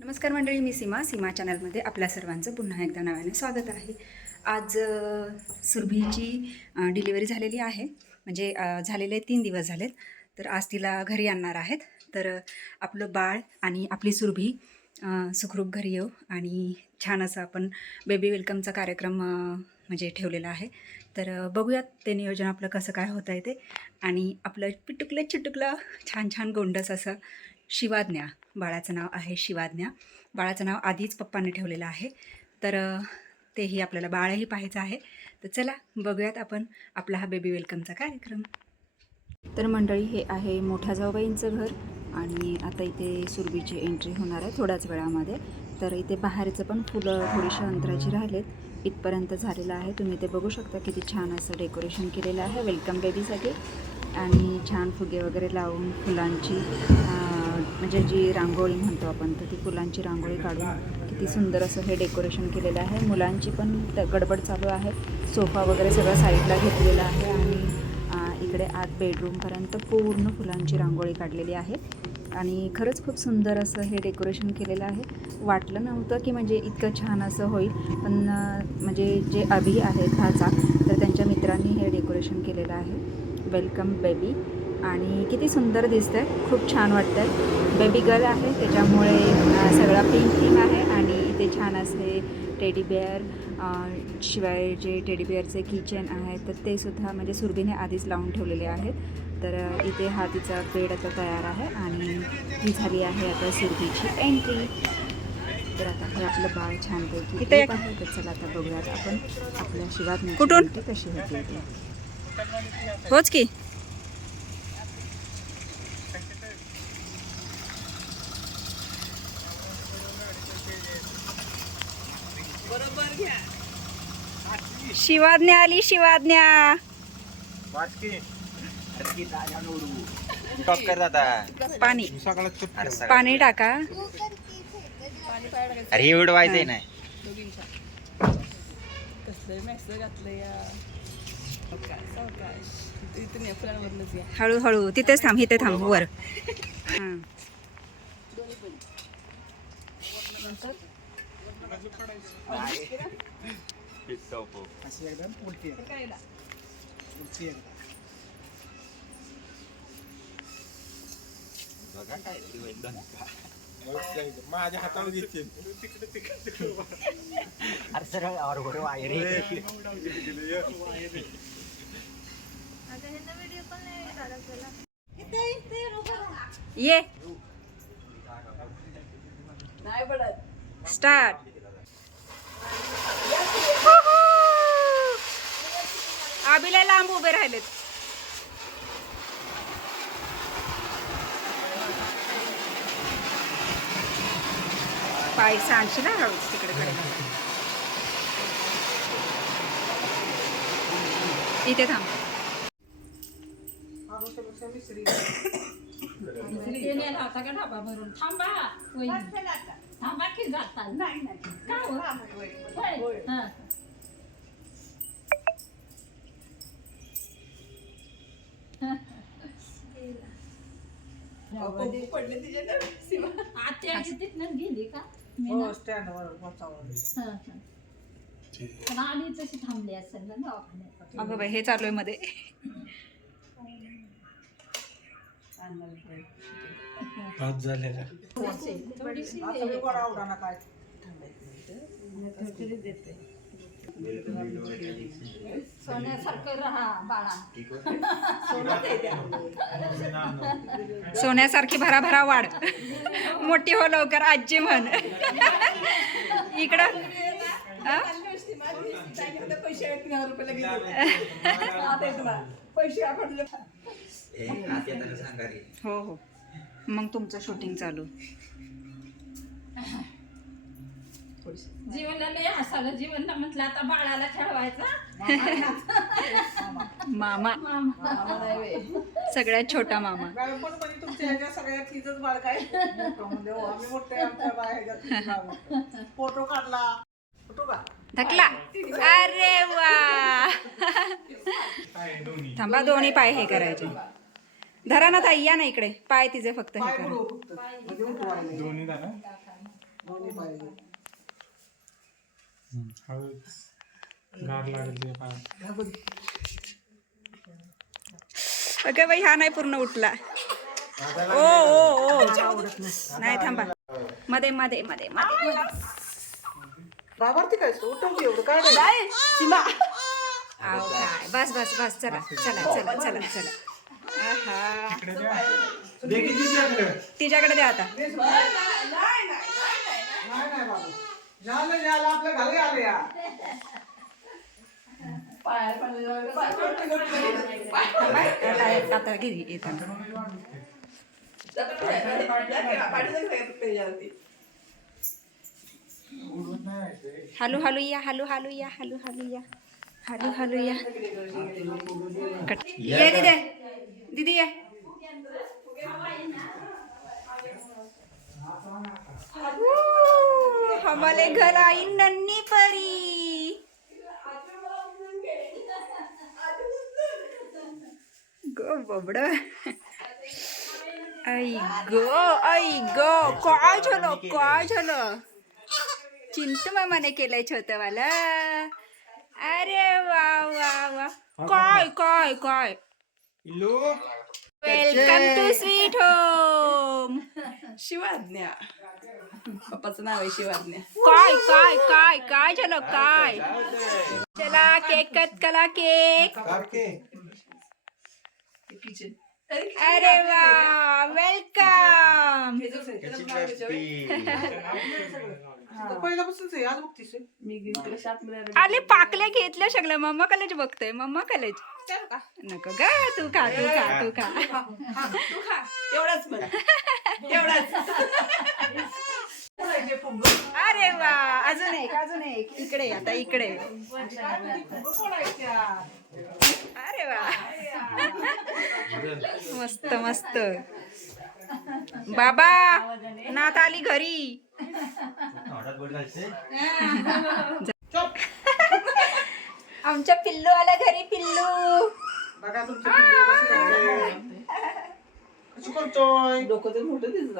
नमस्कार मंडळी मी सीमा. सीमा चॅनलमध्ये आपल्या सर्वांचं पुन्हा एकदा नव्याने स्वागत आहे. आज सुरभीची डिलिव्हरी झालेली आहे. म्हणजे झालेले तीन दिवस झालेत. तर आज तिला घरी आणणार आहेत. तर आपलं बाळ आणि आपली सुरभी सुखरूप घरी येऊ आणि छान असं आपण बेबी वेलकमचा कार्यक्रम म्हणजे ठेवलेला आहे. तर बघूयात ते नियोजन आपलं कसं काय होतं आहे ते. आणि आपलं पिटुकलं चिटुकलं छान छान गोंडस असं शिवाज्ञा. बाळाचं नाव आहे शिवाज्ञा. बाळाचं नाव आधीच पप्पांनी ठेवलेलं आहे. तर तेही आपल्याला बाळही पाहायचं आहे. तर चला बघूयात आपण आपला हा बेबी वेलकमचा कार्यक्रम. तर मंडळी हे आहे मोठ्या जाऊबाईंचं घर आणि आता इथे सुरबीची एंट्री होणार आहे थोड्याच वेळामध्ये. तर इथे बाहेरचं पण फुलं थोडीशी अंतराची राहिलेत. इथपर्यंत झालेलं आहे. तुम्ही ते बघू शकता किती छान असं डेकोरेशन केलेलं आहे. वेलकम बेबीसाठी आणि छान फुगे वगैरे लावून फुलांची म्हणजे जी रांगोळी म्हणतो आपण तर ती फुलांची रांगोळी काढून किती सुंदर असं हे डेकोरेशन केलेलं आहे. मुलांची पण त- गडबड चालू आहे. सोफा वगैरे सगळं साईडला घेतलेला आहे आणि इकडे आत बेडरूमपर्यंत पूर्ण फुलांची रांगोळी काढलेली आहे. आणि खरंच खूप सुंदर असं हे डेकोरेशन केलेलं आहे. वाटलं नव्हतं की म्हणजे इतकं छान असं होईल पण म्हणजे जे अभि आहेत भाचा तर त्यांच्या मित्रांनी हे डेकोरेशन केलेलं आहे. Welcome baby. आणि किती सुंदर दिसतंय. खूप छान वाटतंय. बेबी गर्ल आहे त्याच्यामुळे सगळा पिंक थीम आहे आणि इथे छान असे टेडी बेअर शिवाय जे टेडी बेअरचे किचन आहे तर ते सुद्धा म्हणजे सुरभीने आधीच लावून ठेवलेले आहेत. तर इथे हा तिचा बेड आता तयार आहे आणि ही झाली आहे आता सुरभीची एंट्री तर आता हे आपलं बाळ छानपैकी आहे. तर चला आता बघूयात आपण आपल्या शिवात कुठून? कशी होती. होच की. शिवाज्ञा आली शिवाज्ञा. टॉप कर दादा. पाणी. पाणी टाका. अरे हे उडवायचंय नाही हळूहळू तिथेच थांब इथे थांब वर. हां माझ्या हातावर घेतील अरे सरळ और वायर ये. स्टार्ट उभे राहिलेत. पाय सांगशी ना हळूच तिकडे कडे इथे थांब. थांबा की जाता नाही हां. आत्या तिथनं गेली का? मी ना- हां, हां. पण आली तशी थांबली असेल ना दवाखान्यात. अगं बाई हे चालू आहे मध्ये. थोडीशी सोन्यासारखं राहा बाळा. सोन्यासारखी भराभरा वाढ. मोठी हो लवकर आजी म्हण. इकडं. हा? हो हो मग तुमचं शूटिंग चालू. जीवनला लय हसायला जीवनला म्हटलं आता बाळाला खेळवायचा. मामा. मामा. सगळ्यात छोटा मामा. बाळपण तुमच्या ह्याच्या सगळ्यात तिथंच बाळ काय? मोठं म्हणजे हो, आम्ही मोठे आमच्या बाळ ह्याच्यात बाळ. फोटो काढला. फोटो का? धकला अरे वा. थांबा दोन्ही पाय हे करायचे. धरा ना ताई या ना इकडे. पाय तिचे फक्त हे पाय करा. बुडव फक्त. म्हणजे उठवायला. पाहिजे गार लागली पाय अगं बाई हा नाही पूर्ण उठला ओ ओ ओ नाही थांबा मध्ये मध्ये मध्ये मध्ये बाबारती काय उठव की एवढं काय नाही सीमा आव काय बस बस बस चला चला चला चला चला आहा तिच्याकडे द्या आता नाही नाही बाबू झालं झालं आपल्या घरी आले या आता आता घे येताना हलू हलू या हलू हलू या हलू हलू या। हलू हलू या। कट ये दीदी दीदी ये। ऊ, हमारे घर आई नन्ही परी. गो बबड. आई गो आई गो. काय झालं? काय झालं? चिंटू मामाने केलंय छोटंवाला. अरे वा वा वा. काय काय काय? Welcome to sweet home Shivadnya. पप्पाचं नाव आहे शिवाज्ञा. काय काय काय काय झालं काय चला केक कट करा केक. किचन अरे वा वेलकम. आले पाकल्या घेतल्या सगळं मम्मा कॉलेज बघतोय मम्मा कॉलेज नको ग तू खा तू खा तू खा. एवढाच एवढाच. अरे वा अजून एक अजून एक. इकडे आता इकडे. अरे वा. मस्त मस्त. बाबा नात आली घरी. आमच्या पिल्लू आला घरी पिल्लू. बघा तुमचं डोकं तर मोठं दिसत